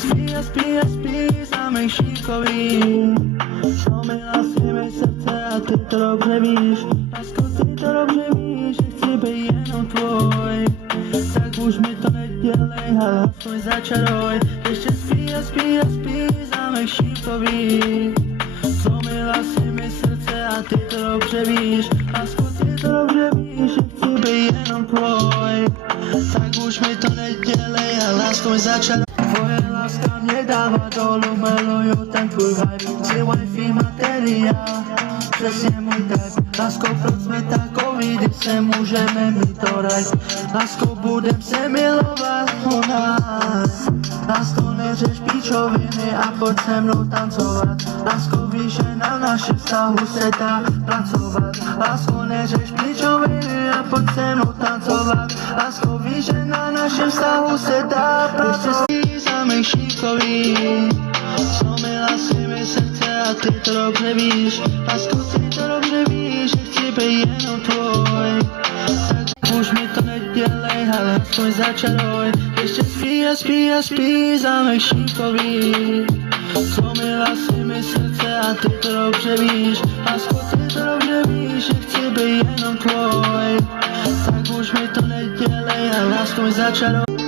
spí a spí a spí, samej šikový. Zlomila si mi srdce a ty to dobře víš. Lásko, ty to dobře víš, že chci být jenom tvoj. Tak už mi to nedělej, ale aspoň začaruj. Ještě spí a spí a spí, samej šikový. Zlomila si mi srdce a ty to dobře víš. Lásko, ty to dobře víš, že chci být jenom tvoj. Tak už mi to nedělej, ale aspoň začaruj. Tvoje láska mě dává dolů, miluju ten tvůj vibe. Jsi wifi materia, přesně můj typ. Lásko, proč jsme takový, když se můžeme mít to right. Lásko, budem se milovat u nás. Lásko, neřeš píčoviny a pojď se mnou tancovat. Lásko, víš, že na našem vztahu se dá pracovat. Lásko, neřeš píčoviny a pojď se mnou tancovat. Lásko, víš, že na našem vztahu se dá pracovat. Samej šikový, zlomila si mi srdce a ty to dobře víš. Lásko, ty to dobře víš, že chci být jenom tvoj. Tak už mi to nedělej, ale aspoň začaruj. Ještě spí a spí a spí, samej šikový. Zlomila si mi srdce a ty to dobře víš. Lásko, ty to dobře víš, že chci být jenom tvoj. Tak už mi to nedělej, ale aspoň začaruj.